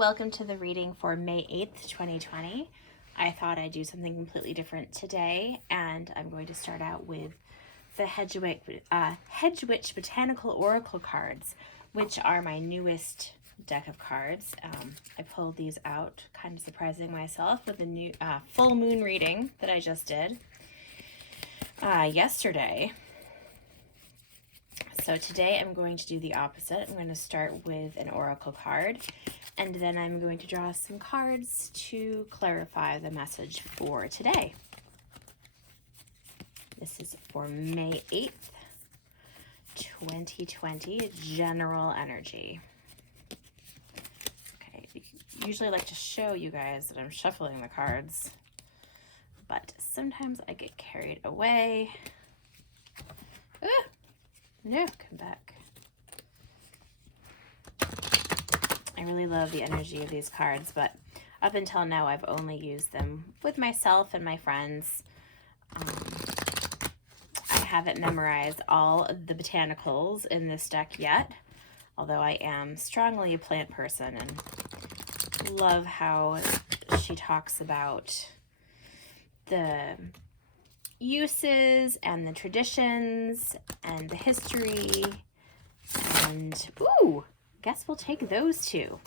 welcome to the reading for May 8th, 2020. I thought I'd do something completely different today, and I'm going to start out with the Hedgewitch Botanical Oracle cards, which are my newest deck of cards. I pulled these out, kind of surprising myself, with a new full moon reading that I just did yesterday. So today I'm going to do the opposite. I'm going to start with an oracle card, and then I'm going to draw some cards to clarify the message for today. This is for May 8th, 2020, general energy. Okay, usually I like to show you guys that I'm shuffling the cards, but sometimes I get carried away. No, come back. I really love the energy of these cards, but up until now I've only used them with myself and my friends. I haven't memorized all of the botanicals in this deck yet, although I am strongly a plant person and love how she talks about the uses and the traditions and the history, and guess we'll take those two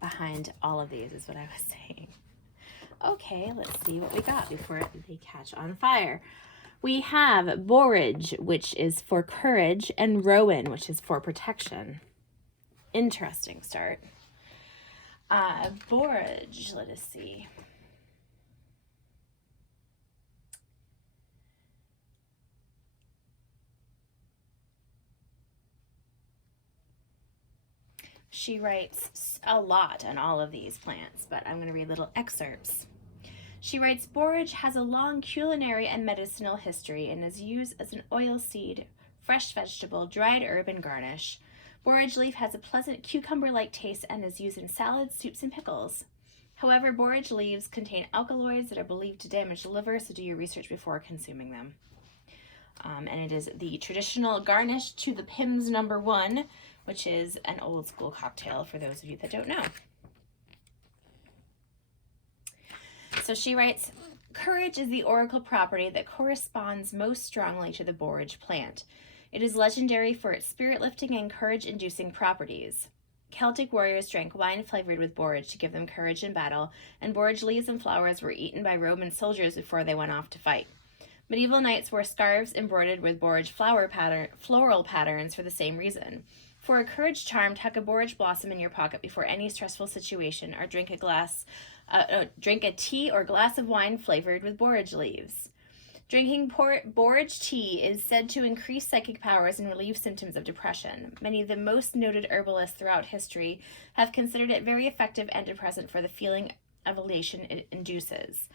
behind all of these is what I was saying. Okay, let's see what we got before they catch on fire. We have Borage, which is for courage, and Rowan, which is for protection. Interesting start. Borage, let us see. She writes a lot on all of these plants, but I'm going to read little excerpts. She writes, Borage has a long culinary and medicinal history and is used as an oil seed, fresh vegetable, dried herb, and garnish. Borage leaf has a pleasant cucumber-like taste and is used in salads, soups, and pickles. However, borage leaves contain alkaloids that are believed to damage the liver, so do your research before consuming them. And it is the traditional garnish to the Pimm's No. 1, which is an old school cocktail for those of you that don't know. So she writes, courage is the oracle property that corresponds most strongly to the borage plant. It is legendary for its spirit-lifting and courage-inducing properties. Celtic warriors drank wine flavored with borage to give them courage in battle, and borage leaves and flowers were eaten by Roman soldiers before they went off to fight. Medieval knights wore scarves embroidered with borage floral patterns for the same reason. For a courage charm, tuck a borage blossom in your pocket before any stressful situation, or drink a tea or glass of wine flavored with borage leaves. Drinking borage tea is said to increase psychic powers and relieve symptoms of depression. Many of the most noted herbalists throughout history have considered it very effective and antidepressant for the feeling of elation it induces.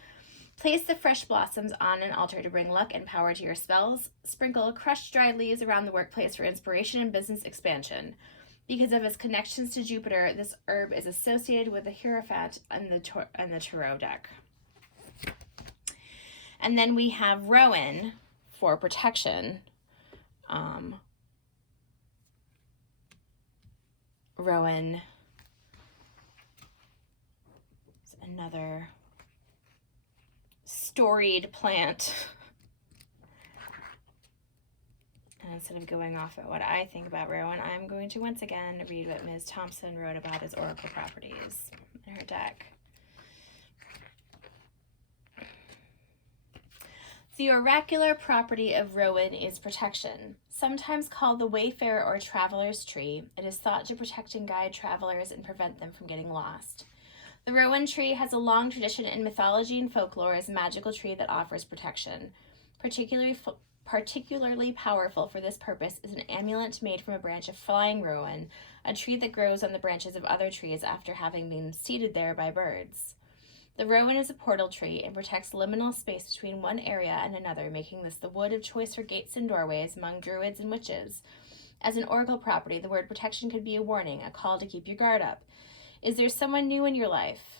Place the fresh blossoms on an altar to bring luck and power to your spells. Sprinkle crushed dried leaves around the workplace for inspiration and business expansion. Because of its connections to Jupiter, this herb is associated with the Hierophant and the Tarot deck. And then we have Rowan for protection. Rowan is another storied plant. And instead of going off at what I think about Rowan, I'm going to once again read what Ms. Thompson wrote about his oracle properties in her deck. The oracular property of Rowan is protection. Sometimes called the wayfarer or traveler's tree, it is thought to protect and guide travelers and prevent them from getting lost. The Rowan tree has a long tradition in mythology and folklore as a magical tree that offers protection. Particularly powerful for this purpose is an amulet made from a branch of flying rowan, a tree that grows on the branches of other trees after having been seeded there by birds. The rowan is a portal tree and protects liminal space between one area and another, making this the wood of choice for gates and doorways among druids and witches. As an oracle property, the word protection could be a warning, a call to keep your guard up. Is there someone new in your life?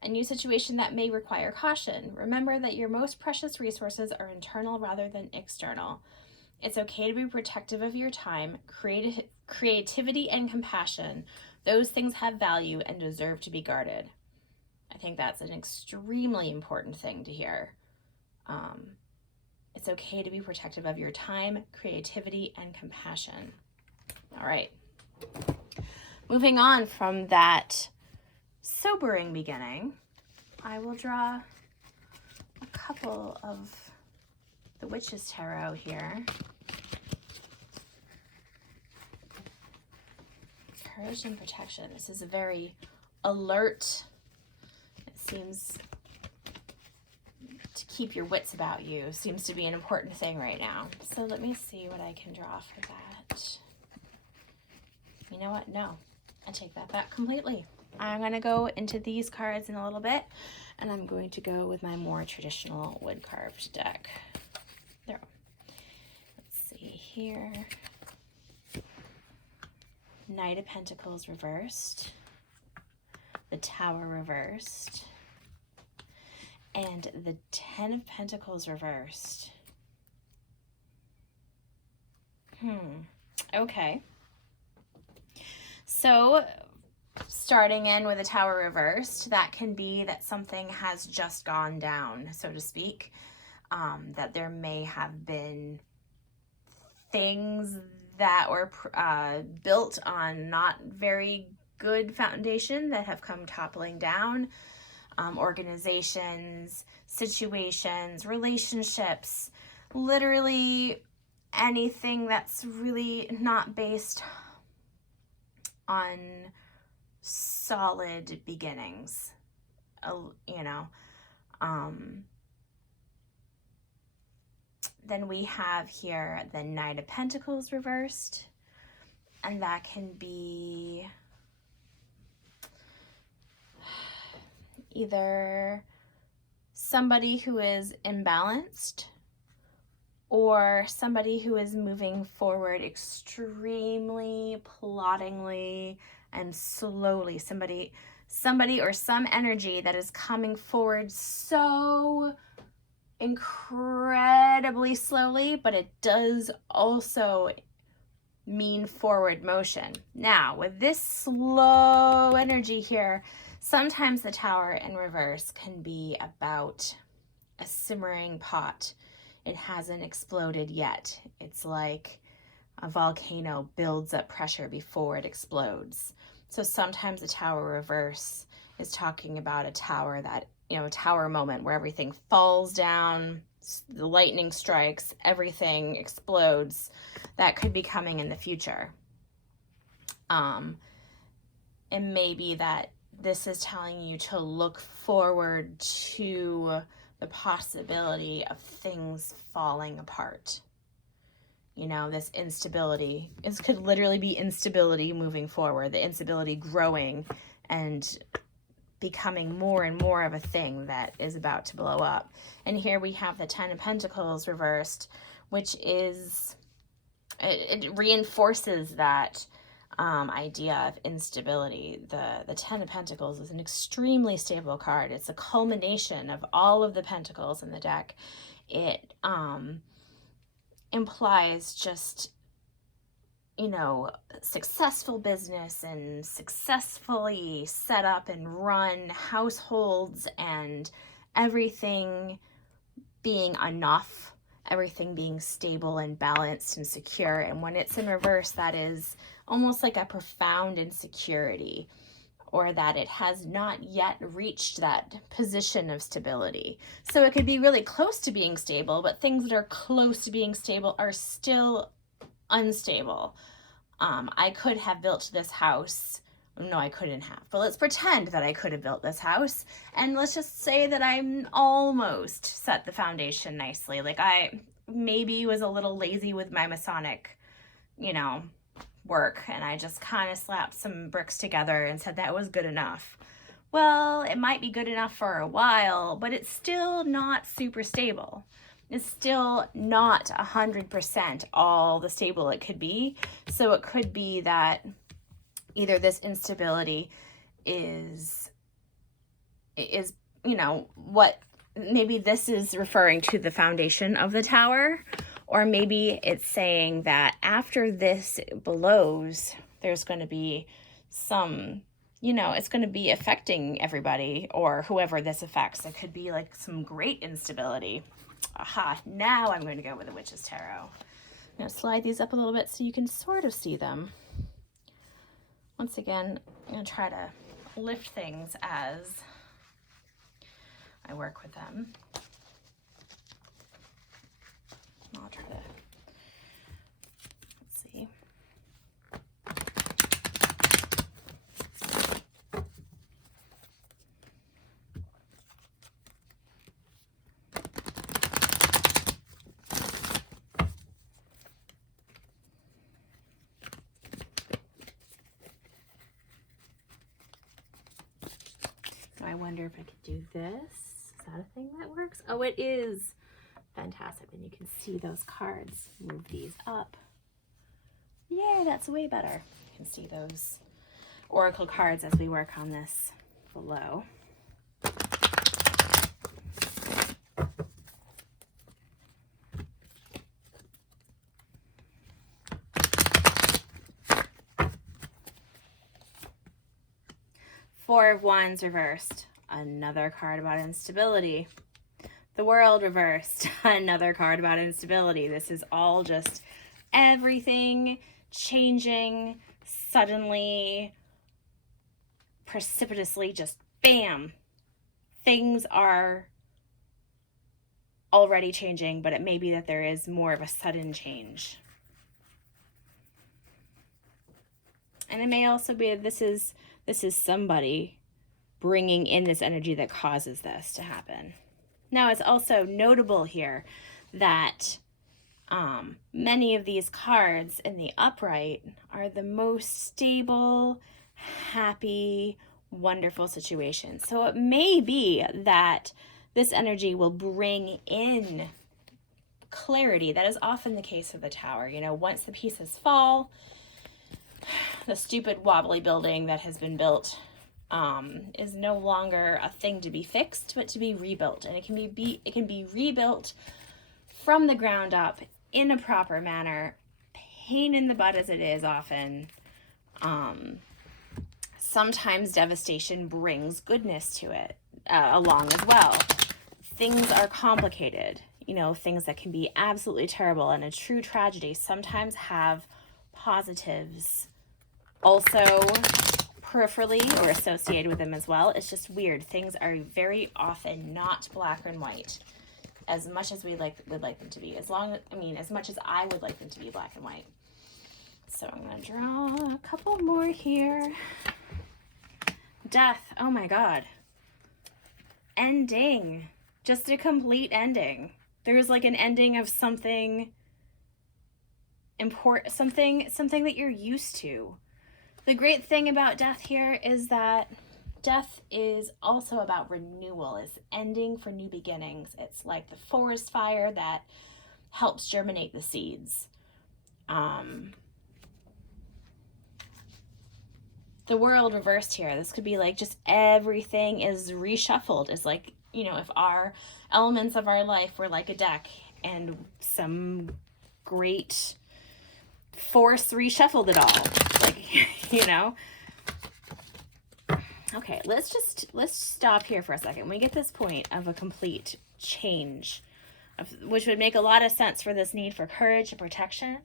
A new situation that may require caution. Remember that your most precious resources are internal rather than external. It's okay to be protective of your time, creativity, and compassion. Those things have value and deserve to be guarded. I think that's an extremely important thing to hear. It's okay to be protective of your time, creativity, and compassion. All right. Moving on from that sobering beginning, I will draw a couple of the Witch's Tarot here. Courage and protection. This is a very alert, it seems to keep your wits about you seems to be an important thing right now. So let me see what I can draw for that. You know what? No, I take that back completely. I'm going to go into these cards in a little bit, and I'm going to go with my more traditional wood carved deck. There. Let's see here. Knight of Pentacles reversed, the Tower reversed, and the Ten of Pentacles reversed. Okay. So starting in with a Tower reversed, that can be that something has just gone down, so to speak. That there may have been things that were built on not very good foundation that have come toppling down. Organizations, situations, relationships, literally anything that's really not based on solid beginnings, you know. Then we have here the Knight of Pentacles reversed, and that can be either somebody who is imbalanced or somebody who is moving forward extremely ploddingly and slowly. Somebody or some energy that is coming forward so incredibly slowly, but it does also mean forward motion. Now, with this slow energy here, sometimes the Tower in reverse can be about a simmering pot. It hasn't exploded yet. It's like a volcano builds up pressure before it explodes. So sometimes the Tower reverse is talking about a tower that, you know, a tower moment where everything falls down, the lightning strikes, everything explodes. That could be coming in the future. It may be that this is telling you to look forward to the possibility of things falling apart. You know, this instability. This could literally be instability moving forward, the instability growing and becoming more and more of a thing that is about to blow up. And here we have the Ten of Pentacles reversed, which is, it reinforces that idea of instability. The Ten of Pentacles is an extremely stable card. It's a culmination of all of the pentacles in the deck. It implies just, you know, successful business and successfully set up and run households and everything being enough, everything being stable and balanced and secure. And when it's in reverse, that is almost like a profound insecurity, or that it has not yet reached that position of stability. So it could be really close to being stable, but things that are close to being stable are still unstable. I could have built this house. No, I couldn't have. But let's pretend that I could have built this house. And let's just say that I'm almost set the foundation nicely. Like I maybe was a little lazy with my Masonic, you know, work. And I just kind of slapped some bricks together and said that was good enough. Well, it might be good enough for a while, but it's still not super stable. It's still not 100% all the stable it could be. So it could be that either this instability is, you know, what maybe this is referring to the foundation of the tower, or maybe it's saying that after this blows, there's going to be some, you know, it's going to be affecting everybody or whoever this affects. It could be like some great instability. Aha, now I'm going to go with the Witch's Tarot. I'm going to slide these up a little bit so you can sort of see them. Once again, I'm going to try to lift things as I work with them. I'll try to, let's see. I wonder if I could do this. Is that a thing that works? Oh, it is. Fantastic. And you can see those cards. Move these up. Yay, that's way better. You can see those oracle cards as we work on this below. Four of Wands reversed, another card about instability. The World reversed, another card about instability. This is all just everything changing suddenly, precipitously, just bam. Things are already changing, but it may be that there is more of a sudden change. And it may also be this is somebody bringing in this energy that causes this to happen. Now, it's also notable here that many of these cards in the upright are the most stable, happy, wonderful situations. So it may be that this energy will bring in clarity. That is often the case with the Tower. You know, once the pieces fall, the stupid wobbly building that has been built is no longer a thing to be fixed, but to be rebuilt. And it can be rebuilt from the ground up in a proper manner. Pain in the butt as it is often. Sometimes devastation brings goodness to it along as well. Things are complicated. You know, things that can be absolutely terrible and a true tragedy sometimes have positives also peripherally or associated with them as well. It's just weird. Things are very often not black and white as much as we would like them to be. As much as I would like them to be black and white. So I'm going to draw a couple more here. Death. Oh my God. Ending. Just a complete ending. There's like an ending of something important, something that you're used to. The great thing about death here is that death is also about renewal. It's ending for new beginnings. It's like the forest fire that helps germinate the seeds. The World reversed here. This could be like just everything is reshuffled. It's like, you know, if our elements of our life were like a deck and some great force reshuffled it all. Like, you know. Okay, let's stop here for a second. We get this point of a complete change, which would make a lot of sense for this need for courage and protection.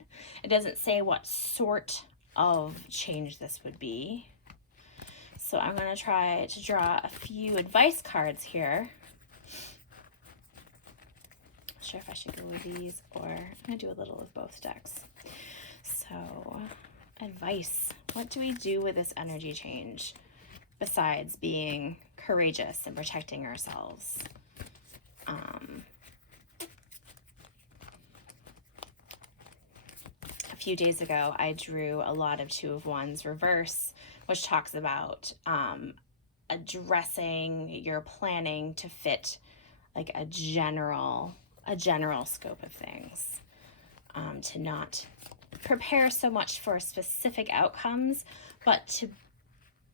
It doesn't say what sort of change this would be. So I'm going to try to draw a few advice cards here. Not sure if I should go with these or I'm going to do a little of both decks. So, advice. What do we do with this energy change besides being courageous and protecting ourselves? A few days ago, I drew a lot of Two of Wands reverse, which talks about addressing your planning to fit like a general scope of things, to not prepare so much for specific outcomes, but to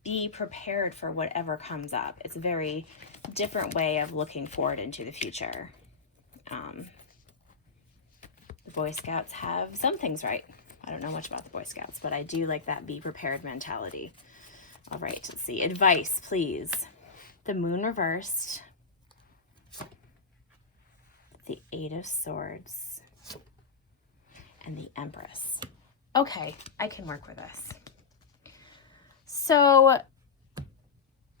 be prepared for whatever comes up. It's a very different way of looking forward into the future. The Boy Scouts have some things right. I don't know much about the Boy Scouts, but I do like that be prepared mentality. All right, let's see. Advice, please. The Moon reversed. The Eight of Swords. And the Empress. Okay, I can work with this. So,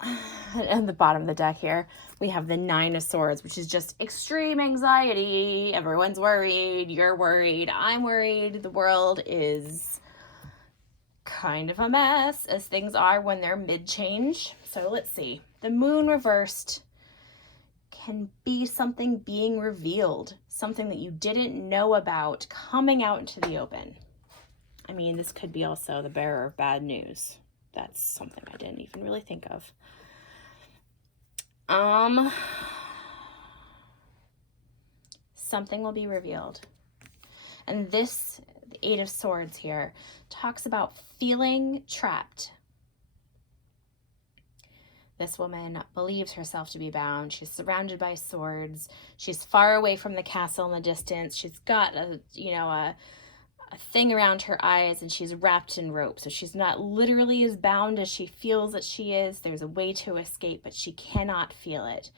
at the bottom of the deck here, we have the Nine of Swords, which is just extreme anxiety. Everyone's worried. You're worried. I'm worried. The world is kind of a mess, as things are when they're mid-change. So let's see. The Moon reversed can be something being revealed, something that you didn't know about coming out into the open. I mean, this could be also the bearer of bad news. That's something I didn't even really think of. Something will be revealed. And this, the Eight of Swords here, talks about feeling trapped. This woman believes herself to be bound. She's surrounded by swords. She's far away from the castle in the distance. She's got a thing around her eyes, and she's wrapped in rope. So she's not literally as bound as she feels that she is. There's a way to escape, but she cannot feel it.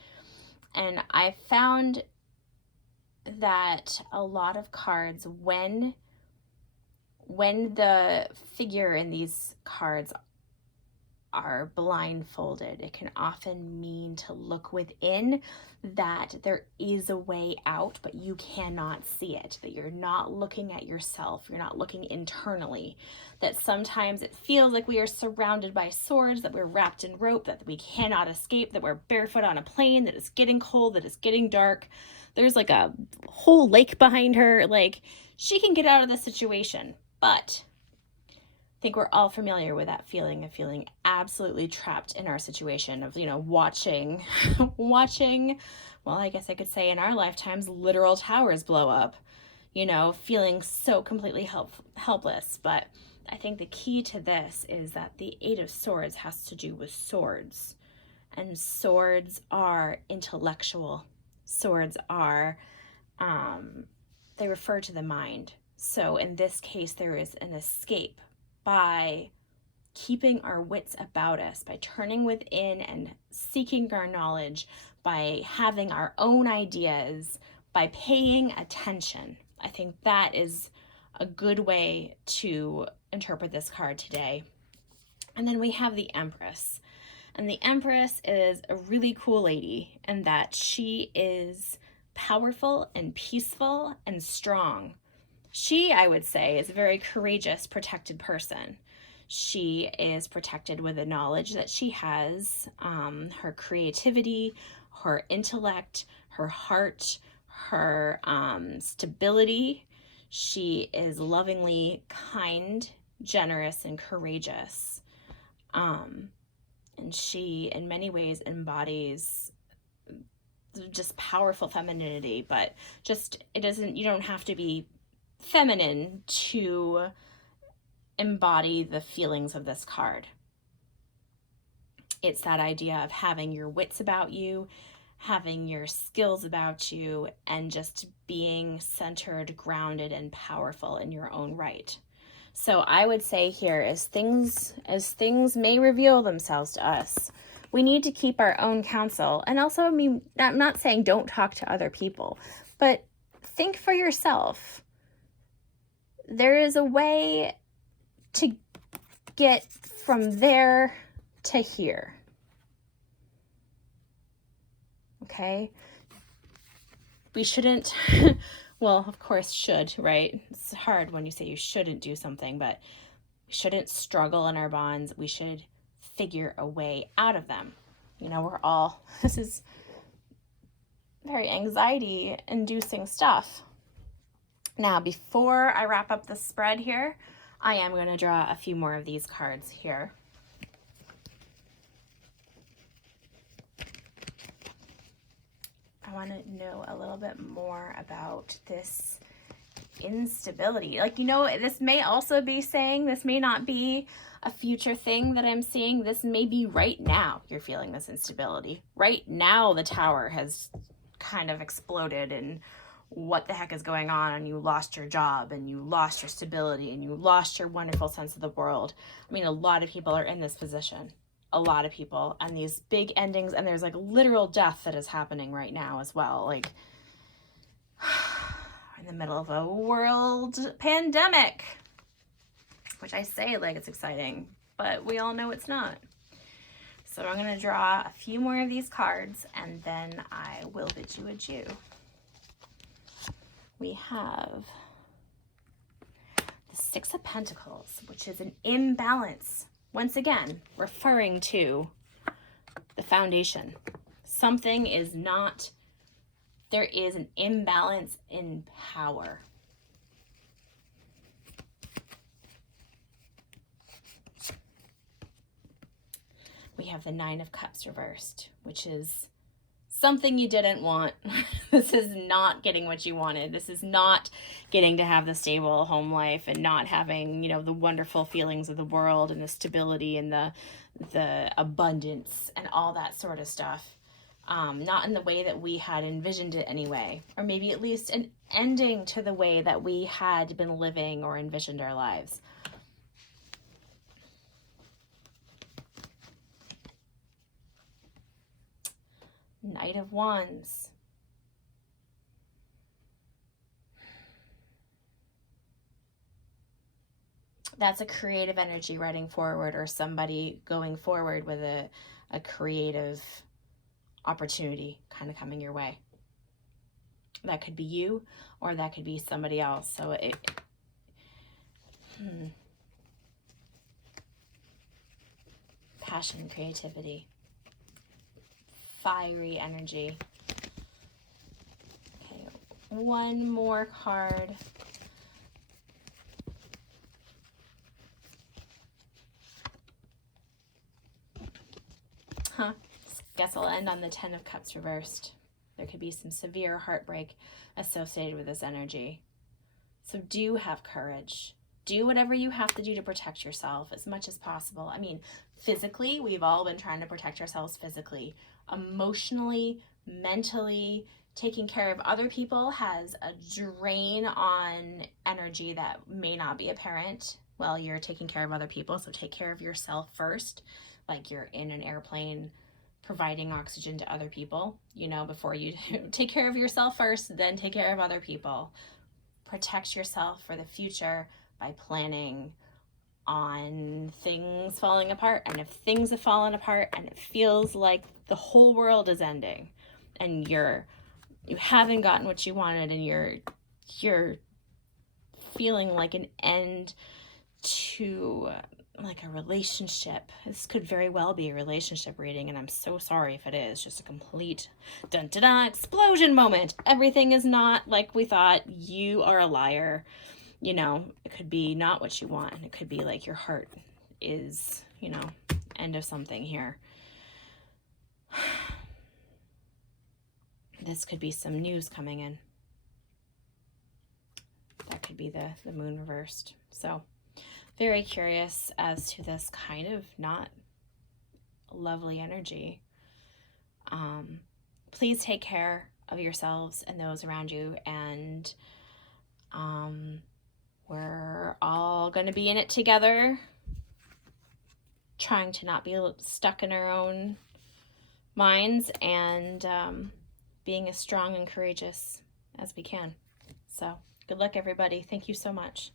And I found that a lot of cards, when the figure in these cards are blindfolded, it can often mean to look within, that there is a way out, but you cannot see it, that you're not looking at yourself, you're not looking internally, that sometimes it feels like we are surrounded by swords, that we're wrapped in rope, that we cannot escape, that we're barefoot on a plane, that it's getting cold, that it's getting dark. There's like a whole lake behind her. Like, she can get out of the situation, but I think we're all familiar with that feeling of feeling absolutely trapped in our situation, of, watching, well, I guess I could say in our lifetimes, literal towers blow up, feeling so completely helpless. But I think the key to this is that the Eight of Swords has to do with swords, and swords are intellectual. Swords are, they refer to the mind. So in this case, there is an escape by keeping our wits about us, by turning within and seeking our knowledge, by having our own ideas, by paying attention. I think that is a good way to interpret this card today. And then we have the Empress. And the Empress is a really cool lady in that she is powerful and peaceful and strong. She, I would say, is a very courageous, protected person. She is protected with the knowledge that she has, her creativity, her intellect, her heart, her stability. She is lovingly kind, generous, and courageous. And she, in many ways, embodies just powerful femininity, but you don't have to be feminine to embody the feelings of this card. It's that idea of having your wits about you, having your skills about you, and just being centered, grounded, and powerful in your own right. So I would say here, as things may reveal themselves to us, we need to keep our own counsel. And also, I'm not saying don't talk to other people, but think for yourself. There is a way to get from there to here. Okay? We shouldn't, well, of course should, right? It's hard when you say you shouldn't do something, but we shouldn't struggle in our bonds. We should figure a way out of them. This is very anxiety-inducing stuff. Now, before I wrap up the spread here, I am going to draw a few more of these cards here. I want to know a little bit more about this instability. This may also be saying, this may not be a future thing that I'm seeing. This may be right now you're feeling this instability. Right now the tower has kind of exploded, and what the heck is going on, and you lost your job, and you lost your stability, and you lost your wonderful sense of the world. I mean, a lot of people are in this position. a lot of people, and these big endings, and there's like literal death that is happening right now as well. Like, in the middle of a world pandemic, which I say like it's exciting, but we all know it's not. So I'm going to draw a few more of these cards, and then I will bid you adieu. We have the Six of Pentacles, which is an imbalance. Once again, referring to the foundation. Something is not, there is an imbalance in power. We have the Nine of Cups reversed, which is something you didn't want. This is not getting what you wanted. This is not getting to have the stable home life and not having, you know, the wonderful feelings of the world and the stability and the abundance and all that sort of stuff. Not in the way that we had envisioned it anyway, or maybe at least an ending to the way that we had been living or envisioned our lives. Knight of Wands. That's a creative energy running forward, or somebody going forward with a creative opportunity kind of coming your way. That could be you, or that could be somebody else. So passion, creativity, fiery energy. Okay, one more card. Guess I'll end on the Ten of Cups reversed. There could be some severe heartbreak associated with this energy. So do have courage. Do whatever you have to do to protect yourself as much as possible. I mean, physically, we've all been trying to protect ourselves physically. Emotionally, mentally, taking care of other people has a drain on energy that may not be apparent while you're taking care of other people. So take care of yourself first, like you're in an airplane providing oxygen to other people, you know, before you take care of yourself first, then take care of other people. Protect yourself for the future by planning on things falling apart. And if things have fallen apart and it feels like the whole world is ending and you haven't gotten what you wanted and you're feeling like an end to like a relationship. This could very well be a relationship reading, and I'm so sorry if it is. Just a complete dun-da-da explosion moment. Everything is not like we thought. You are a liar. You know, it could be not what you want. It could be like your heart is, you know, end of something here. This could be some news coming in. That could be the moon reversed. So very curious as to this kind of not lovely energy. Please take care of yourselves and those around you, and we're all going to be in it together, trying to not be stuck in our own minds, and being as strong and courageous as we can. So good luck, everybody. Thank you so much.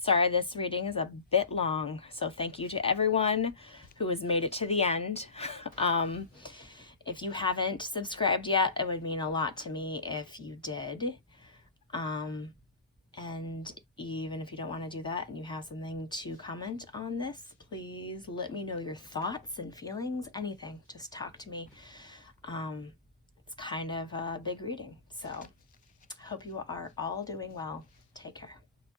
Sorry, this reading is a bit long, so thank you to everyone who has made it to the end. If you haven't subscribed yet, it would mean a lot to me if you did. And even if you don't want to do that and you have something to comment on this, please let me know your thoughts and feelings, anything. Just talk to me. It's kind of a big reading, so I hope you are all doing well. Take care.